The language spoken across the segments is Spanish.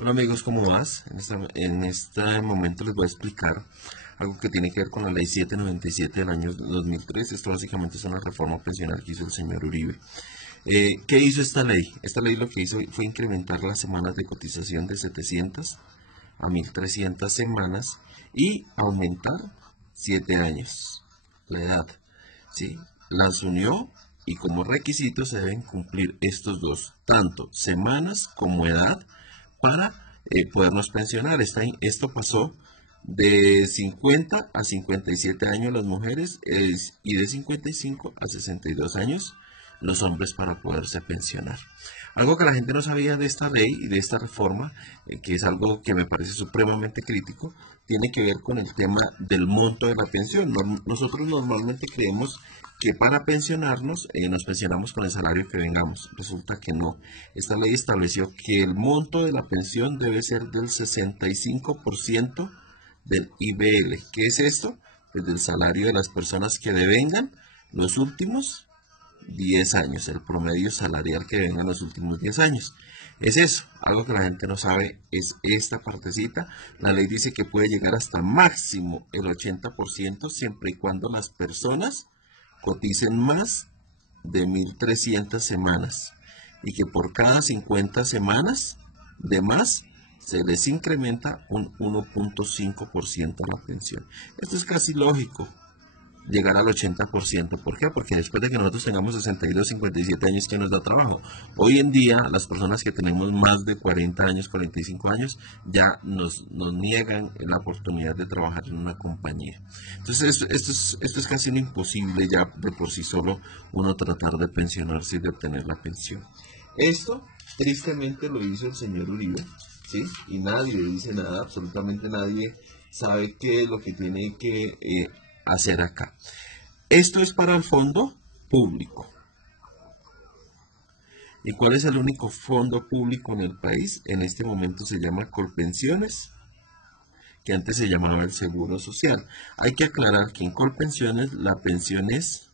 Hola amigos, ¿cómo vas? En este momento les voy a explicar algo que tiene que ver con la ley 797 del año 2003. Esto básicamente es una reforma pensional que hizo el señor Uribe. ¿Qué hizo esta ley? Esta ley lo que hizo fue incrementar las semanas de cotización de 700 a 1300 semanas y aumentar 7 años la edad. ¿Sí? Las unió y como requisito se deben cumplir estos dos, tanto semanas como edad, para podernos pensionar. Esto pasó de 50 a 57 años las mujeres y de 55 a 62 años los hombres para poderse pensionar. Algo que la gente no sabía de esta ley y de esta reforma, que es algo que me parece supremamente crítico, tiene que ver con el tema del monto de la pensión. Nosotros normalmente creemos que para pensionarnos nos pensionamos con el salario que vengamos. Resulta que no. Esta ley estableció que el monto de la pensión debe ser del 65% del IBL. ¿Qué es esto? Pues del salario de las personas que devengan los últimos 10 años, el promedio salarial que vengan los últimos 10 años. Es eso, algo que la gente no sabe es esta partecita. La ley dice que puede llegar hasta máximo el 80% siempre y cuando las personas coticen más de 1300 semanas y que por cada 50 semanas de más se les incrementa un 1.5% la pensión. Esto es casi lógico, llegar al 80%. ¿Por qué? Porque después de que nosotros tengamos 62, 57 años, ¿qué nos da trabajo? Hoy en día, las personas que tenemos más de 40 años, 45 años, ya nos niegan la oportunidad de trabajar en una compañía. Entonces, esto es casi un imposible ya de por sí solo uno tratar de pensionarse y de obtener la pensión. Esto, tristemente, lo hizo el señor Uribe, ¿sí? Y nadie dice nada, absolutamente nadie sabe qué es lo que tiene que hacer acá. Esto es para el fondo público. ¿Y cuál es el único fondo público en el país? En este momento se llama Colpensiones, que antes se llamaba el Seguro Social. Hay que aclarar que en Colpensiones la pensión es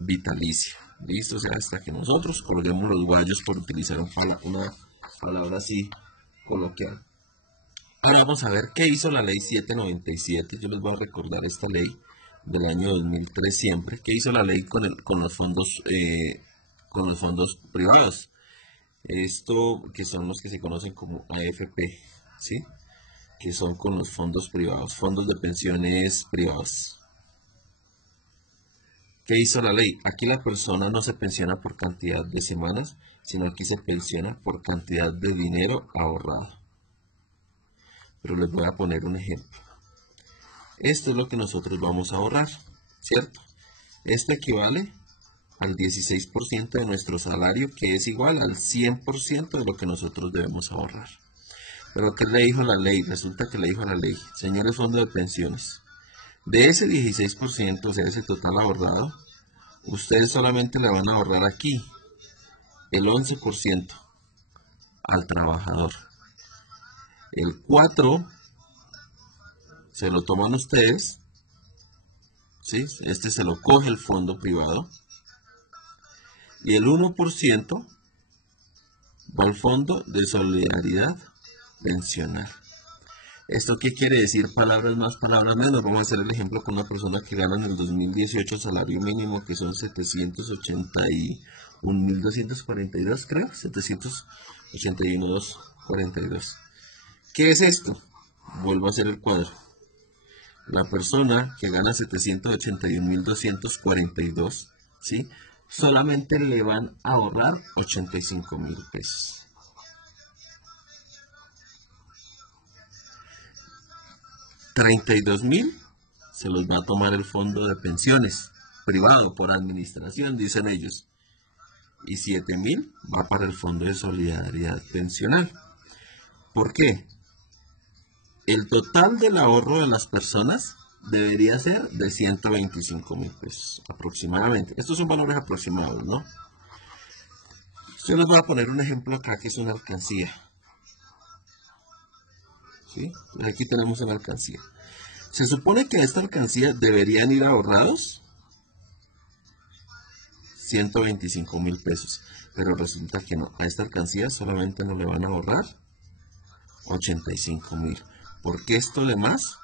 vitalicia. ¿Listo? O sea, hasta que nosotros colguemos los guayos, por utilizar una palabra así coloquial. Ahora vamos a ver qué hizo la ley 797. Yo les voy a recordar esta ley del año 2003 siempre. ¿Qué hizo la ley con los fondos privados? Esto que son los que se conocen como AFP, ¿sí? Que son con los fondos privados, fondos de pensiones privados. ¿Qué hizo la ley? Aquí la persona no se pensiona por cantidad de semanas, sino aquí se pensiona por cantidad de dinero ahorrado. Pero les voy a poner un ejemplo. Esto es lo que nosotros vamos a ahorrar, ¿cierto? Esto equivale al 16% de nuestro salario, que es igual al 100% de lo que nosotros debemos ahorrar. Pero ¿qué le dijo la ley? Resulta que le dijo la ley, señores fondos de pensiones, de ese 16%, o sea, ese total ahorrado, ustedes solamente le van a ahorrar aquí el 11% al trabajador. El 4% se lo toman ustedes, ¿sí? Este se lo coge el fondo privado. Y el 1% va al fondo de solidaridad pensional. ¿Esto qué quiere decir? Palabras más, palabras menos. Vamos a hacer el ejemplo con una persona que gana en el 2018 salario mínimo, que son 781.242, creo. 781.242. ¿Qué es esto? Vuelvo a hacer el cuadro. La persona que gana 781.242, ¿sí? Solamente le van a ahorrar 85.000 pesos. 32.000 se los va a tomar el fondo de pensiones privado por administración, dicen ellos. Y 7.000 va para el fondo de solidaridad pensional. ¿Por qué? El total del ahorro de las personas debería ser de 125.000 pesos aproximadamente. Estos son valores aproximados, ¿no? Yo les voy a poner un ejemplo acá que es una alcancía. ¿Sí? Aquí tenemos una alcancía. Se supone que a esta alcancía deberían ir ahorrados 125 mil pesos. Pero resulta que no, a esta alcancía solamente no le van a ahorrar 85 mil. Porque esto demás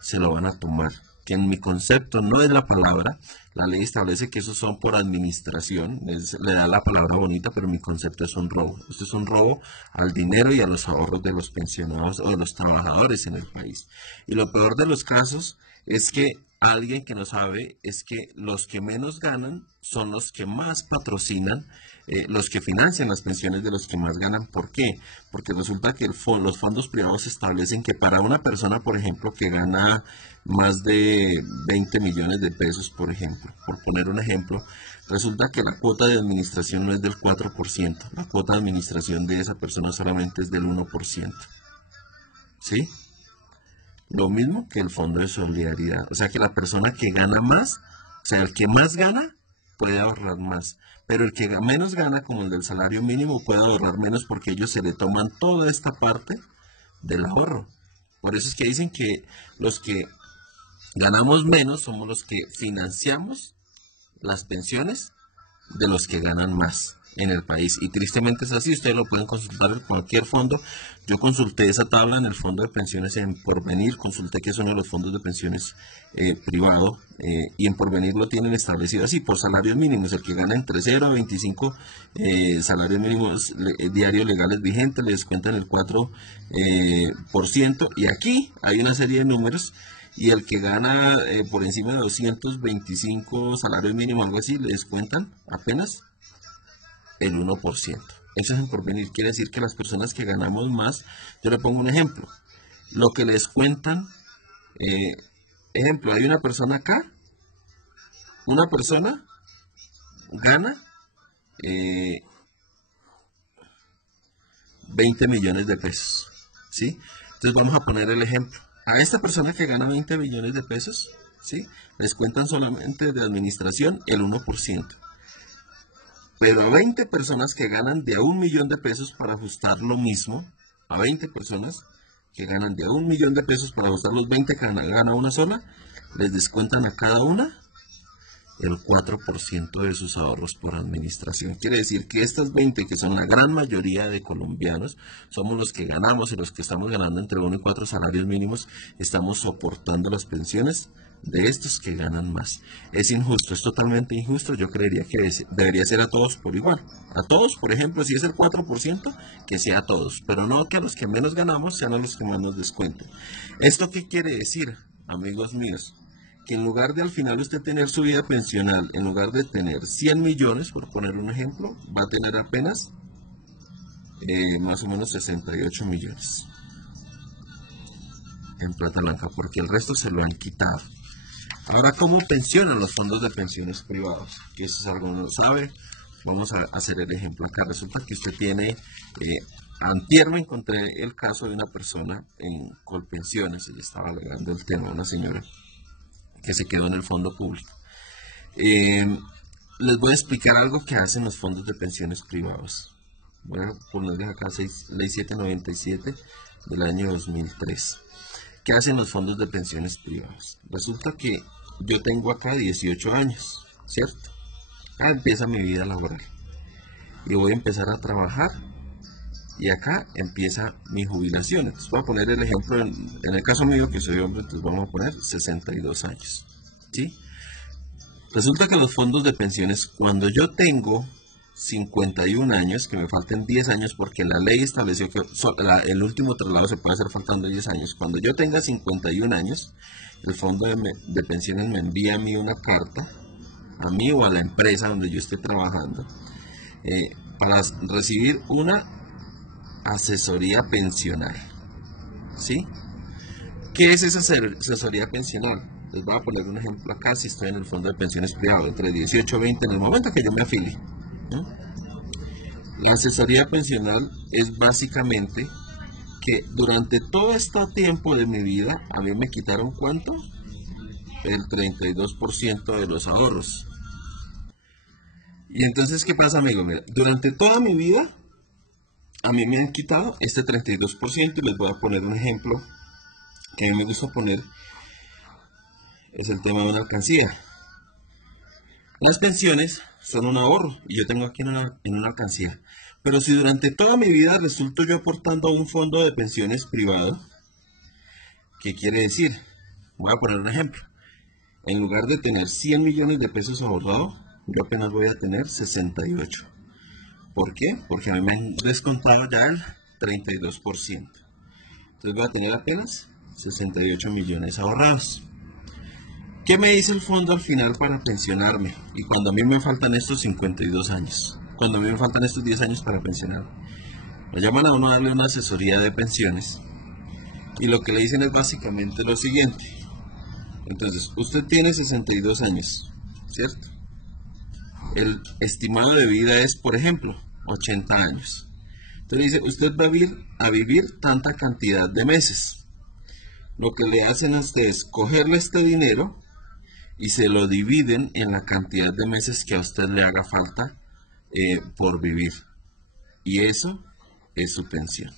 se lo van a tomar. Que en mi concepto no es la palabra. La ley establece que esos son por administración. Le da la palabra bonita, pero mi concepto es un robo. Esto es un robo al dinero y a los ahorros de los pensionados o de los trabajadores en el país. Y lo peor de los casos es que alguien que no sabe es que los que menos ganan son los que más patrocinan, los que financian las pensiones de los que más ganan. ¿Por qué? Porque resulta que los fondos privados establecen que para una persona, por ejemplo, que gana más de 20 millones de pesos, por ejemplo, por poner un ejemplo, resulta que la cuota de administración no es del 4%, la cuota de administración de esa persona solamente es del 1%. ¿Sí? Lo mismo que el fondo de solidaridad. O sea que la persona que gana más, o sea, el que más gana, puede ahorrar más. Pero el que menos gana, como el del salario mínimo, puede ahorrar menos porque ellos se le toman toda esta parte del ahorro. Por eso es que dicen que los que ganamos menos somos los que financiamos las pensiones de los que ganan más en el país. Y tristemente es así, ustedes lo pueden consultar en cualquier fondo. Yo consulté esa tabla en el fondo de pensiones en Porvenir, consulté que es uno de los fondos de pensiones privado, y en Porvenir lo tienen establecido así, por salarios mínimos. El que gana entre 0 a 25 salarios mínimos diarios legales vigentes, le descuentan el 4%, y aquí hay una serie de números. Y el que gana por encima de 225 salarios mínimos, algo así, le descuentan apenas el 1%. Eso es en Porvenir. Quiere decir que las personas que ganamos más, yo le pongo un ejemplo. Lo que les cuentan, ejemplo, hay una persona acá, una persona gana 20 millones de pesos. ¿Sí? Entonces vamos a poner el ejemplo. A esta persona que gana 20 millones de pesos, ¿sí?, les cuentan solamente de administración el 1%. Pero a 20 personas que ganan de a 1 millón de pesos para ajustar lo mismo, a 20 personas que ganan de a 1 millón de pesos para ajustar los 20 que gana una sola, les descuentan a cada una el 4% de sus ahorros por administración. Quiere decir que estas 20, que son la gran mayoría de colombianos, somos los que ganamos y los que estamos ganando entre 1 y 4 salarios mínimos, estamos soportando las pensiones de estos que ganan más. Es injusto, es totalmente injusto. Yo creería que debería ser a todos por igual. A todos, por ejemplo, si es el 4%, que sea a todos, pero no que a los que menos ganamos sean a los que más nos descuenten. ¿Esto qué quiere decir, amigos míos? Que en lugar de al final usted tener su vida pensional, en lugar de tener 100 millones, por poner un ejemplo, va a tener apenas más o menos 68 millones en plata blanca, porque el resto se lo han quitado. Ahora, ¿cómo pensionan los fondos de pensiones privados? Que eso es algo que no sabe. Vamos a hacer el ejemplo acá. Resulta que usted tiene, antier me encontré el caso de una persona en Colpensiones, y le estaba alegando el tema a una señora que se quedó en el fondo público. Les voy a explicar algo que hacen los fondos de pensiones privados. Voy a ponerles acá ley 797 del año 2003. ¿Qué hacen los fondos de pensiones privados? Resulta que yo tengo acá 18 años, ¿cierto? Empieza mi vida laboral y voy a empezar a trabajar, y acá empieza mi jubilación. Entonces voy a poner el ejemplo, en el caso mío, que soy hombre, entonces vamos a poner 62 años, ¿sí? Resulta que los fondos de pensiones, cuando yo tengo 51 años, que me falten 10 años, porque la ley estableció que el último traslado se puede hacer faltando 10 años. Cuando yo tenga 51 años, el fondo de pensiones me envía a mí una carta, a mí o a la empresa donde yo esté trabajando, para recibir una asesoría pensional, ¿sí? ¿Qué es esa asesoría pensional? Les voy a poner un ejemplo acá. Si estoy en el fondo de pensiones privado entre 18 y 20, en el momento que yo me afilie, ¿no? La asesoría pensional es básicamente que durante todo este tiempo de mi vida a mí me quitaron ¿cuánto? El 32% de los ahorros. Y entonces, ¿qué pasa, amigo? Mira, durante toda mi vida a mí me han quitado este 32%, y les voy a poner un ejemplo que a mí me gusta poner. Es el tema de una alcancía. Las pensiones son un ahorro y yo tengo aquí en una alcancía. Pero si durante toda mi vida resulto yo aportando a un fondo de pensiones privado, ¿qué quiere decir? Voy a poner un ejemplo. En lugar de tener 100 millones de pesos ahorrados, yo apenas voy a tener 68. ¿Por qué? Porque a mí me han descontado ya el 32%. Entonces voy a tener apenas 68 millones ahorrados. ¿Qué me dice el fondo al final para pensionarme? Y cuando a mí me faltan estos 52 años, cuando a mí me faltan estos 10 años para pensionarme, lo llaman a uno a darle una asesoría de pensiones y lo que le dicen es básicamente lo siguiente. Entonces, usted tiene 62 años, ¿cierto? El estimado de vida es, por ejemplo, 80 años. Entonces dice, usted va a vivir tanta cantidad de meses. Lo que le hacen a usted es cogerle este dinero y se lo dividen en la cantidad de meses que a usted le haga falta por vivir. Y eso es su pensión,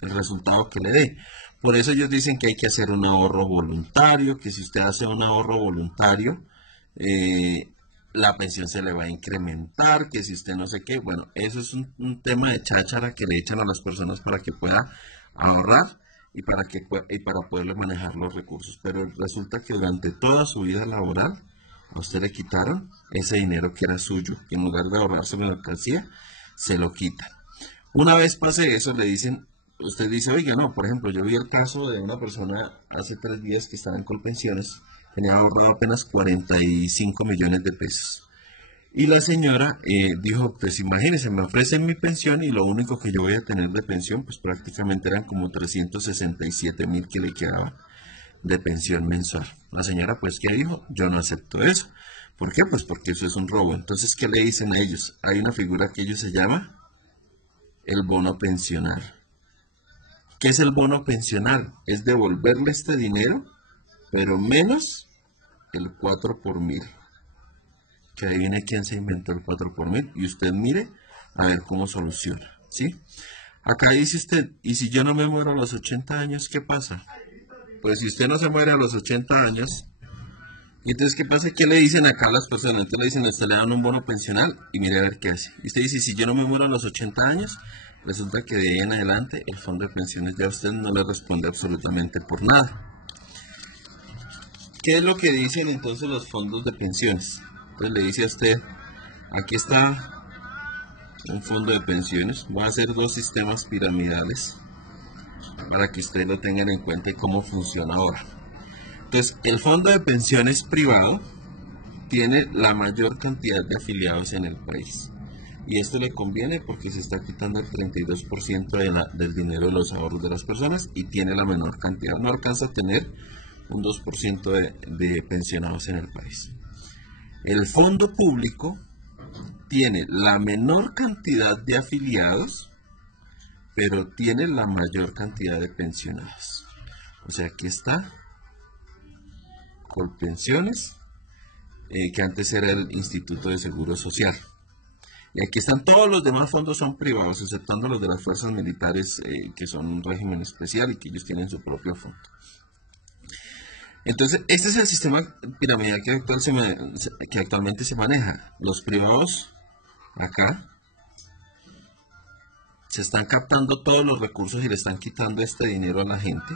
el resultado que le dé. Por eso ellos dicen que hay que hacer un ahorro voluntario, que si usted hace un ahorro voluntario, la pensión se le va a incrementar, que si usted no sé qué. Bueno, eso es un tema de cháchara que le echan a las personas para que pueda ahorrar y para poderle manejar los recursos. Pero resulta que durante toda su vida laboral a usted le quitaron ese dinero que era suyo, y en lugar de ahorrarse en la alcancía, se lo quitan. Una vez pase eso, le dicen, usted dice, oiga, no, por ejemplo, yo vi el caso de una persona hace 3 días que estaba en Colpensiones, tenía ahorrado apenas 45 millones de pesos. Y la señora dijo, pues imagínense, me ofrecen mi pensión y lo único que yo voy a tener de pensión, pues prácticamente eran como 367.000 que le quedaba de pensión mensual. La señora, pues, ¿qué dijo? Yo no acepto eso. ¿Por qué? Pues porque eso es un robo. Entonces, ¿qué le dicen a ellos? Hay una figura que ellos se llama el bono pensional. ¿Qué es el bono pensional? Es devolverle este dinero, pero menos el 4 por mil. Que adivine quién se inventó el 4 por mil y usted mire a ver cómo soluciona, ¿sí? Acá dice usted, ¿y si yo no me muero a los 80 años, qué pasa? Pues si usted no se muere a los 80 años, ¿y entonces qué pasa? ¿Qué le dicen acá a las personas? Entonces le dicen, a usted le dan un bono pensional y mire a ver qué hace. Y usted dice, si yo no me muero a los 80 años, resulta que de ahí en adelante el fondo de pensiones ya a usted no le responde absolutamente por nada. ¿Qué es lo que dicen entonces los fondos de pensiones? Entonces le dice a usted, aquí está un fondo de pensiones, va a hacer 2 sistemas piramidales para que usted lo tengan en cuenta y cómo funciona ahora. Entonces, el fondo de pensiones privado tiene la mayor cantidad de afiliados en el país. Y esto le conviene porque se está quitando el 32% del dinero de los ahorros de las personas y tiene la menor cantidad. No alcanza a tener un 2% de pensionados en el país. El fondo público tiene la menor cantidad de afiliados, pero tiene la mayor cantidad de pensionados. O sea, aquí está Colpensiones, que antes era el Instituto de Seguro Social. Y aquí están todos los demás fondos, son privados, exceptando los de las fuerzas militares, que son un régimen especial y que ellos tienen su propio fondo. Entonces, este es el sistema piramidal que actualmente se maneja. Los privados, acá, se están captando todos los recursos y le están quitando este dinero a la gente.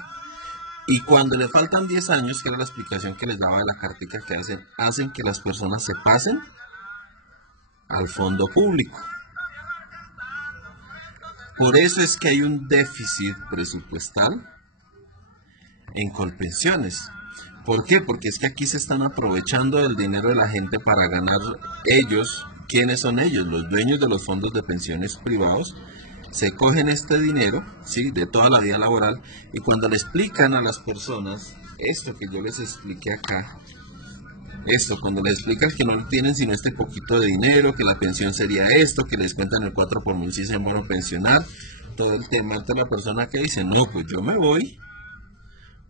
Y cuando le faltan 10 años, que era la explicación que les daba de la cartica que hacen que las personas se pasen al fondo público. Por eso es que hay un déficit presupuestal en Colpensiones. ¿Por qué? Porque es que aquí se están aprovechando del dinero de la gente para ganar ellos. ¿Quiénes son ellos? Los dueños de los fondos de pensiones privados. Se cogen este dinero, ¿sí?, de toda la vida laboral, y cuando le explican a las personas esto que yo les expliqué acá, cuando les explican que no tienen sino este poquito de dinero, que la pensión sería esto, que les cuentan el 4 por mil si es en bono pensional, todo el tema de la persona que dice, no, pues yo me voy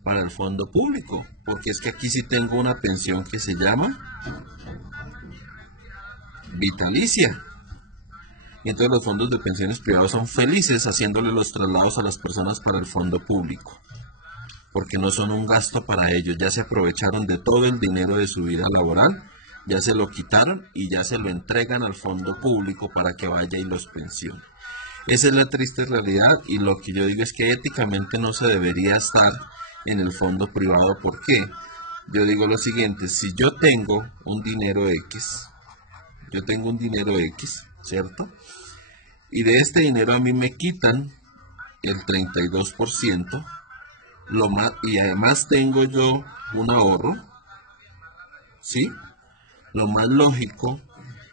para el fondo público, porque es que aquí sí tengo una pensión que se llama vitalicia. Y entonces los fondos de pensiones privados son felices haciéndole los traslados a las personas para el fondo público, porque no son un gasto para ellos, ya se aprovecharon de todo el dinero de su vida laboral ya se lo quitaron y ya se lo entregan al fondo público para que vaya y los pensione. Esa es la triste realidad y lo que yo digo es que éticamente no se debería estar en el fondo privado. ¿Por qué? Yo digo lo siguiente, si yo tengo un dinero X, ¿cierto? Y de este dinero a mí me quitan el 32%, y además tengo yo un ahorro, ¿sí? Lo más lógico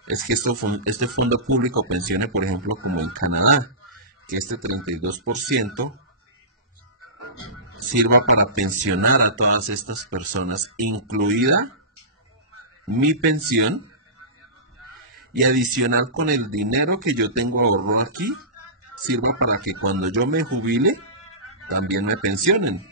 es que este fondo público pensione, por ejemplo, como en Canadá, que este 32% sirva para pensionar a todas estas personas, incluida mi pensión, y adicional con el dinero que yo tengo ahorrado aquí, sirva para que cuando yo me jubile, también me pensionen.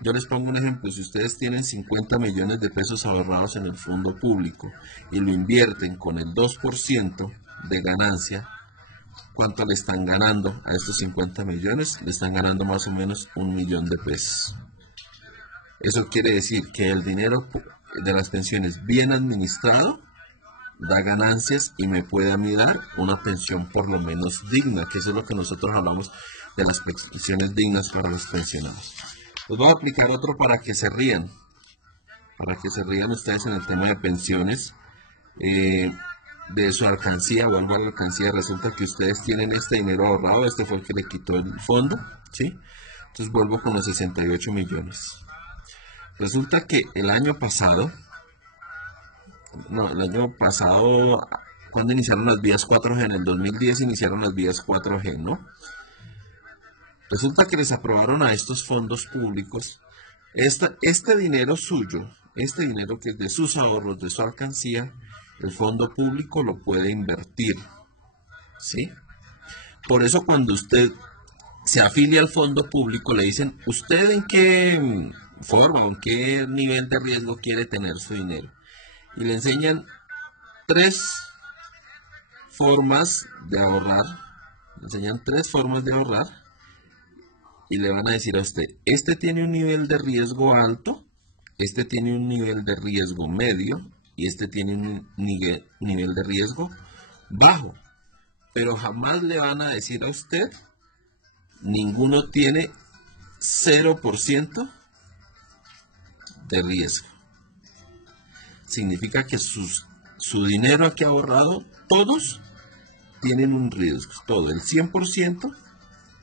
Yo les pongo un ejemplo, si ustedes tienen 50 millones de pesos ahorrados en el fondo público y lo invierten con el 2% de ganancia, ¿cuánto le están ganando a estos 50 millones? Le están ganando más o menos 1.000.000 de pesos. Eso quiere decir que el dinero de las pensiones bien administrado da ganancias y me puede a mí dar una pensión por lo menos digna, que eso es lo que nosotros hablamos de las pensiones dignas para los pensionados. Les voy a aplicar otro para que se rían ustedes en el tema de pensiones. De su alcancía, vuelvo a la alcancía, resulta que ustedes tienen este dinero ahorrado, este fue el que le quitó el fondo, ¿sí? Entonces vuelvo con los 68 millones. Resulta que el año pasado, cuando iniciaron las vías 4G, en el 2010 iniciaron las vías 4G, ¿no? Resulta que les aprobaron a estos fondos públicos este dinero suyo, este dinero que es de sus ahorros, de su alcancía, el fondo público lo puede invertir, ¿sí? Por eso cuando usted se afilia al fondo público le dicen, ¿usted en qué forma, en qué nivel de riesgo quiere tener su dinero? Y le enseñan 3 formas de ahorrar, y le van a decir a usted, este tiene un nivel de riesgo alto, este tiene un nivel de riesgo medio y este tiene un nivel de riesgo bajo. Pero jamás le van a decir a usted, ninguno tiene 0% de riesgo. Significa que su dinero aquí ahorrado, todos tienen un riesgo, todo, el 100%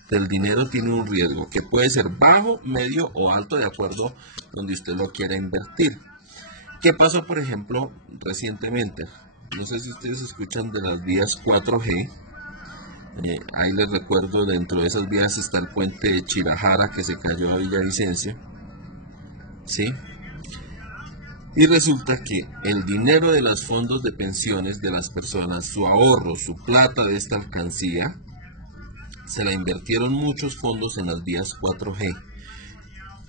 del dinero tiene un riesgo que puede ser bajo, medio o alto de acuerdo donde usted lo quiera invertir. ¿Qué pasó, por ejemplo, recientemente? No sé si ustedes escuchan de las vías 4G. Ahí les recuerdo, dentro de esas vías está el puente de Chirajara que se cayó a Villavicencio, ¿sí? Y resulta que el dinero de los fondos de pensiones de las personas, su ahorro, su plata de esta alcancía, se la invirtieron muchos fondos en las vías 4G.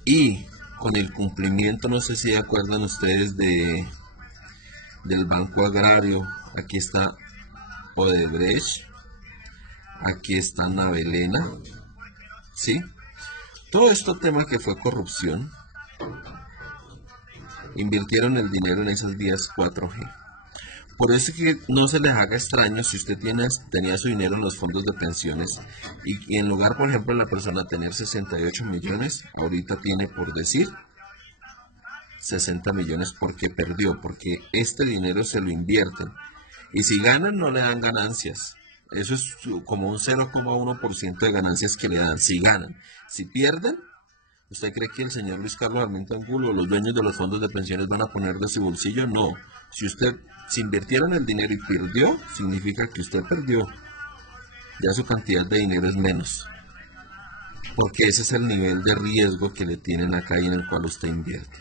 Y con el cumplimiento, no sé si acuerdan ustedes del Banco Agrario, aquí está Odebrecht, aquí está Navelena, ¿sí? Todo este tema que fue corrupción, invirtieron el dinero en esas vías 4G. Por eso es que no se les haga extraño si usted tenía su dinero en los fondos de pensiones y en lugar, por ejemplo, de la persona tener 68 millones, ahorita tiene, por decir, 60 millones porque perdió, porque este dinero se lo invierten. Y si ganan, no le dan ganancias. Eso es como un 0,1% de ganancias que le dan si ganan. Si pierden, ¿usted cree que el señor Luis Carlos Armento Angulo o los dueños de los fondos de pensiones van a poner de su bolsillo? No. Si invirtieron el dinero y perdió, significa que usted perdió. Ya su cantidad de dinero es menos. Porque ese es el nivel de riesgo que le tienen acá y en el cual usted invierte.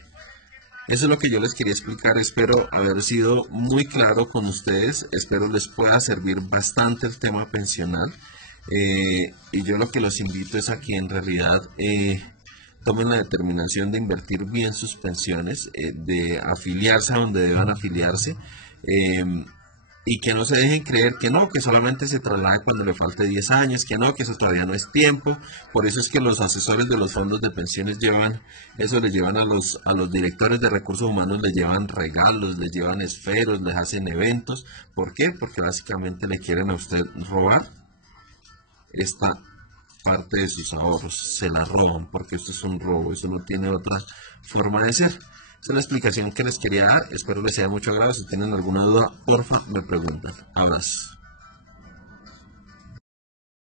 Eso es lo que yo les quería explicar. Espero haber sido muy claro con ustedes. Espero les pueda servir bastante el tema pensional. Y yo lo que los invito es a que en realidad tomen la determinación de invertir bien sus pensiones, de afiliarse a donde deban afiliarse. Y que no se dejen creer que no, que solamente se traslada cuando le falte 10 años, que no, que eso todavía no es tiempo. Por eso es que los asesores de los fondos de pensiones llevan, eso les llevan a los directores de recursos humanos, les llevan regalos, les llevan esferos, les hacen eventos. ¿Por qué? Porque básicamente le quieren a usted robar esta parte de sus ahorros, se la roban, porque esto es un robo, eso no tiene otra forma de ser. Esa es la explicación que les quería dar, espero les sea de mucho agrado. Si tienen alguna duda, porfa, me preguntan. A más.